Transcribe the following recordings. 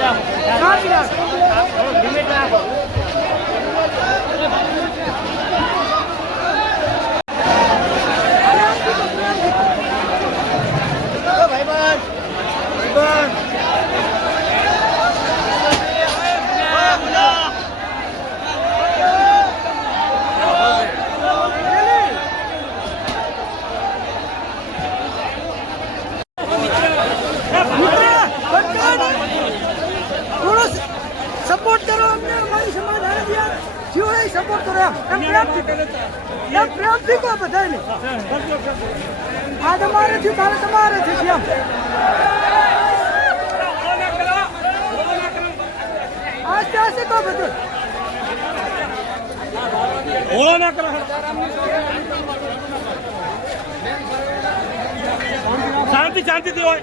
આમ સપોર્ટ કરો અમને અમારી સમાજ આરબિયા જીવડે સપોર્ટ કરો એમ પ્રેમથી એમ પ્રેમથી કહો બધાને. આ તમારે થયું કાલે તમારે છે એમ. આસ્તે આસ્તે કહો બધું. ઓળો ના કરો. શાંતિ શાંતિથી હોય.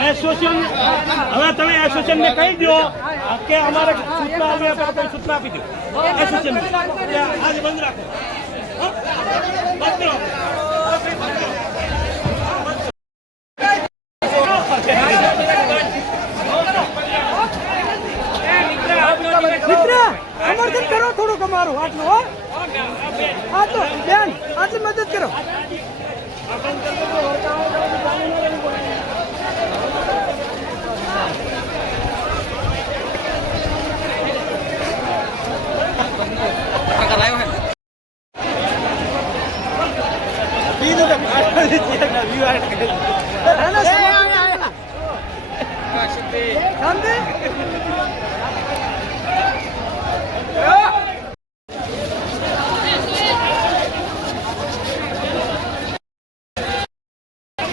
એસોસિએશન હવે તમે એસોસિએશન ને કહી દો કે અમારે સૂચના આવી આપણે તમે સૂચના આપી દો એસોસિએશન આજે બંધ રાખો મિત્ર સમર્થન કરો થોડુંક અમારું આટલું હો હા તો બેન આટલી મદદ કરો આના સમાજ- શાંતિ?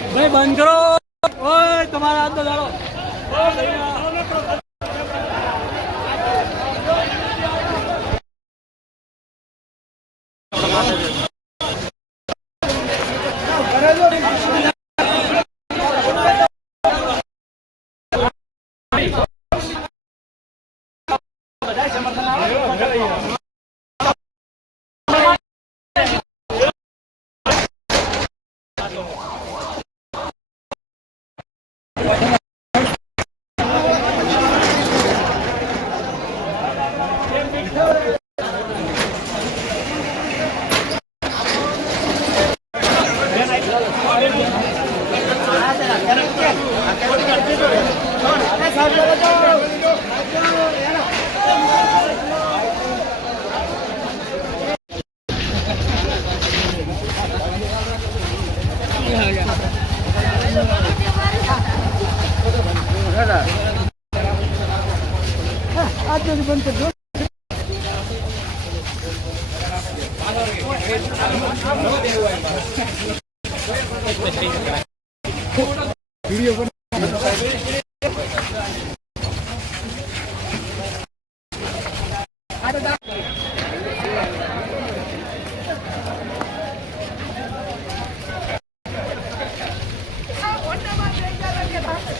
ભાઈ બંધ કરો ઓય તમારા હાથ દાડો આ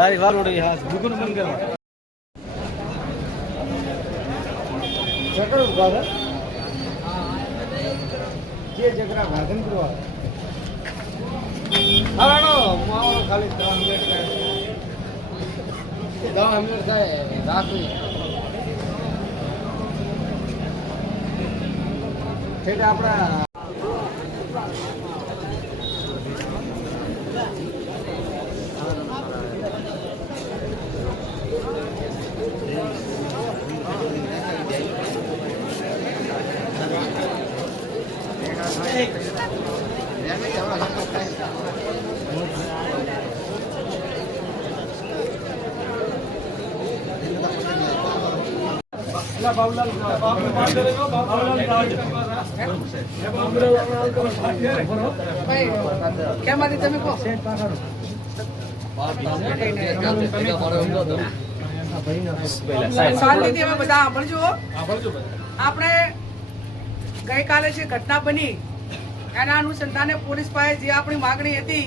તારી વાર ઉડી હા દુકાન બંધ કરવા જે જગરા ગાર્ડન કરવા. હાલો માવો ખાલી દસ મિનિટ થાય. દવા મિનિટ થાય રાખવી. છેલ્લે આપણા કેમાંથી તમે કહો આપણે ગઈકાલે જે ઘટના બની, એના અનુસંધાને પોલીસ પાસે જે આપણી માગણી હતી,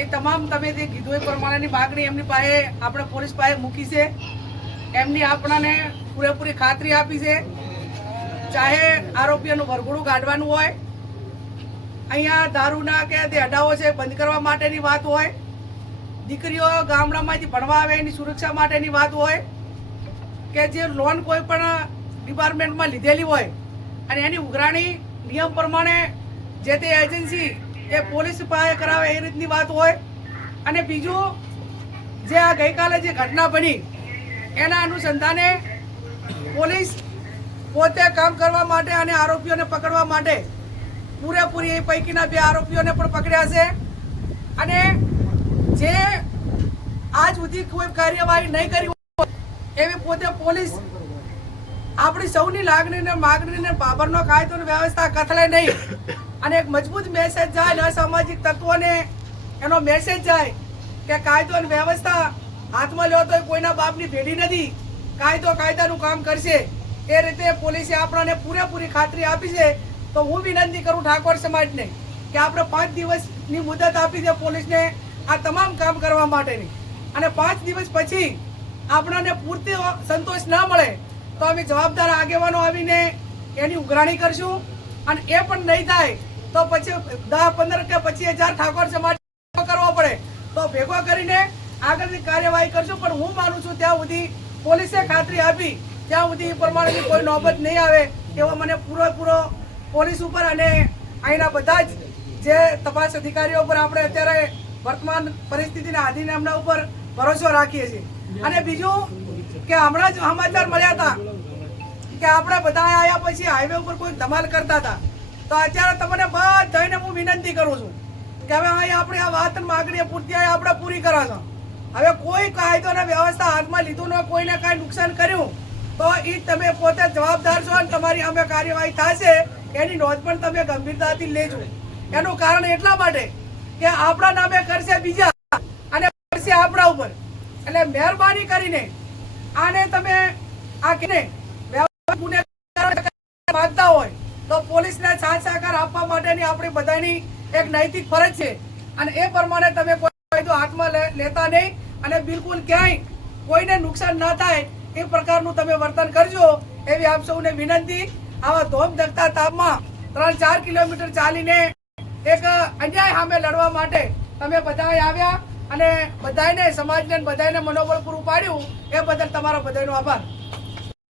એ તમામ તમે જે કીધું એ પ્રમાણેની માગણી એમની પાસે આપણે પોલીસ પાસે મૂકી છે. એમની આપણને પૂરેપૂરી ખાતરી આપી છે. ચાહે આરોપીઓનું વરઘોડું કાઢવાનું હોય, અહીંયા દારૂના કે જે અડાઓ છે બંધ કરવા માટેની વાત હોય, દીકરીઓ ગામડામાંથી ભણવા આવે એની સુરક્ષા માટેની વાત હોય, કે જે લોન કોઈ પણ ડિપાર્ટમેન્ટમાં લીધેલી હોય અને એની ઉઘરાણી નિયમ પ્રમાણે જે તે એજન્સી એ પોલીસ પાસે કરાવે એ રીતની વાત હોય. અને બીજું, જે આ ગઈકાલે જે ઘટના બની, એના અનુસંધાને પોલીસ પોતે કામ કરવા માટે અને આરોપીઓને પકડવા માટે પૂરેપૂરી એ પૈકીના બે આરોપીઓને પણ પકડ્યા છે. અને જે આજ સુધી કોઈ કાર્યવાહી નહીં કરી એવી પોતે પોલીસ આપણી સૌની લાગણીને, માગણીને, બાબરનો કાયદો વ્યવસ્થા કથળે નહીં. અને એક મજબૂત મેસેજ જાય અસામાજિક તત્વોને એનો મેસેજ જાય કે કાયદો અને વ્યવસ્થા હાથમાં લ્યો તો કોઈના બાપની ભેડી નથી. કાયદો કાયદાનું કામ કરશે. એ રીતે પોલીસે આપણને પૂરેપૂરી ખાતરી આપી છે. તો હું વિનંતી કરું ઠાકોર સમાજને કે આપણે પાંચ દિવસની મુદત આપી છે પોલીસને આ તમામ કામ કરવા માટેની. અને પાંચ દિવસ પછી આપણને પૂરતી સંતોષ ના મળે તો અમે જવાબદાર આગેવાનો આવીને એની ઉઘરાણી કરશું. અને એ પણ નહીં થાય તો પછી દસ, પંદર કે પચીસ હજાર ઠાકોર સમાજ કરવો પડે. તો ભેગો કરીને આગળની કાર્યવાહી કરશું. પણ હું માનું છું ત્યાં સુધી પોલીસે ખાતરી આપી. ત્યાં સુધી પ્રમાણેની કોઈ નોબત નહીં આવે એવો મને પૂરેપૂરો પોલીસ ઉપર અને અહીંના બધા જ જે તપાસ અધિકારીઓ ઉપર આપણે અત્યારે વર્તમાન પરિસ્થિતિના આધીન એમના ઉપર ભરોસો રાખીએ છીએ. અને બીજું કે હમણાં જ સમાચાર મળ્યા હતા કે આપણે બધા આવ્યા પછી હાઈવે ઉપર કોઈ ધમાલ કરતા હતા. તો અત્યારે તમને બધાને હું વિનંતી કરું છું કે હવે અહીં આપણે આ વાત માગણી પૂરતી આપણે પૂરી કરાશો હવે કોઈ કાયદો અને વ્યવસ્થા હાથમાં લીધું ન કોઈને કાંઈ નુકસાન કર્યું, તો એ તમે પોતે જવાબદાર છો અને તમારી અમે કાર્યવાહી થશે, એની નોંધ પણ તમે ગંભીરતાથી લેજો. એનું કારણ એટલા માટે કે આપણા નામે કરશે બીજા અને કરશે આપણા ઉપર. એટલે મહેરબાની કરીને આને તમે આ કે માનતા હોય, તો પોલીસને સાથ સહકાર આપવા માટેની આપણી બધાની એક નૈતિક ફરજ છે. અને એ પ્રમાણે તમે કોઈ કાયદો હાથમાં લેતા નહીં અને બિલકુલ ક્યાંય કોઈને નુકસાન ના થાય એ પ્રકારનું તમે વર્તન કરજો એવી આપ સૌને વિનંતી. આવા ધોમ ધકતા તાપમાં ત્રણ ચાર કિલોમીટર ચાલીને એક અન્યાય સામે લડવા માટે તમે બધા આવ્યા. અને બધાને સમાજને બધાને મનોબળ પૂરું પાડ્યું એ બદલ તમારો બધાનો આભાર.